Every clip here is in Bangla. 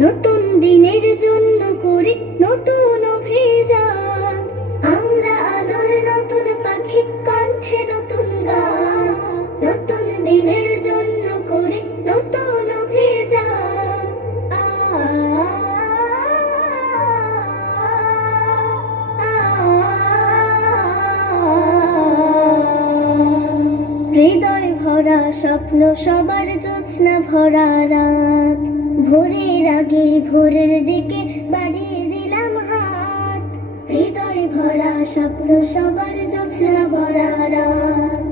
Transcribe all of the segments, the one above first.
নতুন দিনের জন্য করি নতুন অভিযান। আমরা আলোর নতুন পাখি, কণ্ঠে নতুন গান। নতুন দিনের জন্য করি নতুন অভিযান। হৃদয় ভরা স্বপ্ন, সবার জ্যোৎস্না ভরা রাত। ভোরের আগে ভোরের দিকে বাড়িয়ে দিলাম হাত। হৃদয় ভরা স্বপ্ন, সবার জ্যোৎস্না ভরা রাত।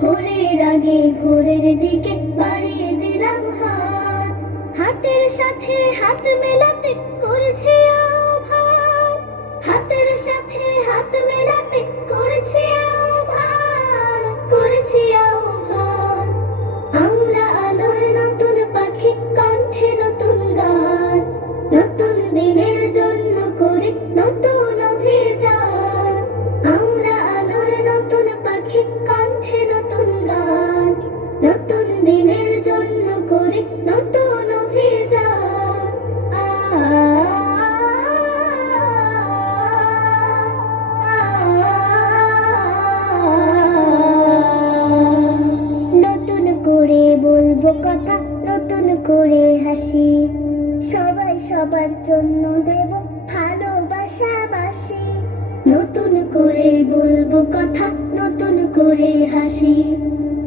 ভোরের আগে ভোরের দিকে বাড়িয়ে দিলাম হাত। হাতের সাথে হাত মেলাতে করেছি আহ্বান। হাতের সাথে হাত মেলাতে করেছি আহ্বান, করেছি আহ্বান। আমরা আলোর নতুন পাখি, কণ্ঠে নতুন গান। নতুন দিনের জন্য করি নতুন অভিযান। আমরা আলোর নতুন পাখি, কণ্ঠে নতুন গান। নতুন দিনের জন্য করি নতুন অভিযান। নতুন করে বলবো কথা, নতুন করে হাসি। সবাই সবার জন্য দেব ভালোবাসাবাসি। নতুন করে বলবো কথা, নতুন করে হাসি।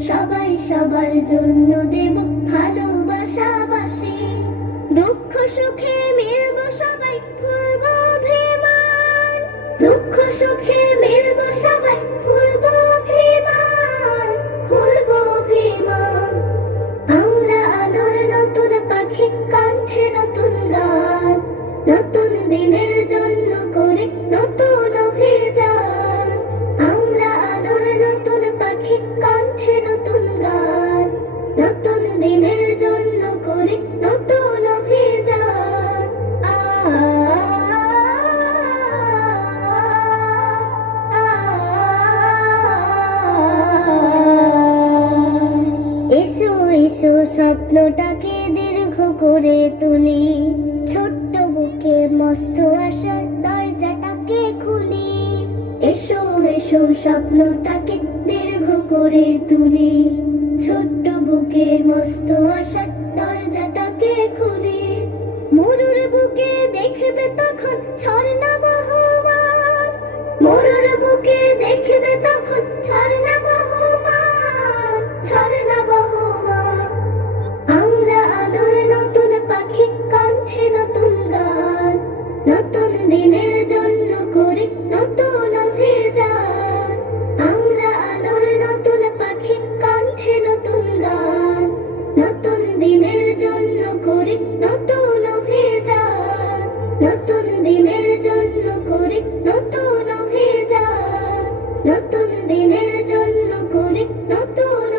সবাই সবার জন্য দেব ভালোবাসাবাসি। দুঃখ সুখে মিলবো সবাই, ভুলবো অভিমান। দুঃখ সুখে মিলবো সবাই, ভুলবো অভিমান, ভুলবো অভিমান। আমরা আলোর নতুন পাখি, কণ্ঠে নতুন গান। নতুন দিনের জন্য করি নতুন অভিযান। আমরা আলোর নতুন পাখি, কণ্ঠে নতুন গান। নতুন দিনের জন্য করি নতুন অভিযান। এসো এসো স্বপ্নটাকে দীর্ঘ করে তুলি। ছোট্ট বুকে মস্ত আশার দরজাটাকে খুলি। এসো এসো স্বপ্নটাকে দীর্ঘ করে তুলি। ছোট্ট বুকে মস্ত আশার দরজাটাকে খুলি। মরুর বুকে দেখবে তখন ঝর্ণা বহমান। মরুর বুকে দেখবে তখন ঝর্ণা বহমান, ঝর্ণা বহমান। আমরা আলোর নতুন পাখি, কণ্ঠে নতুন গান। নতুন দিনের জন্য করি নতুন অভিযান। আমরা আলোর নতুন পাখি, কণ্ঠে নতুন গান। নতুন দিনের জন্য করি নতুন অভিযান। নতুন দিনের জন্য করি নতুন অভিযান। নতুন দিনের জন্য করি নতুন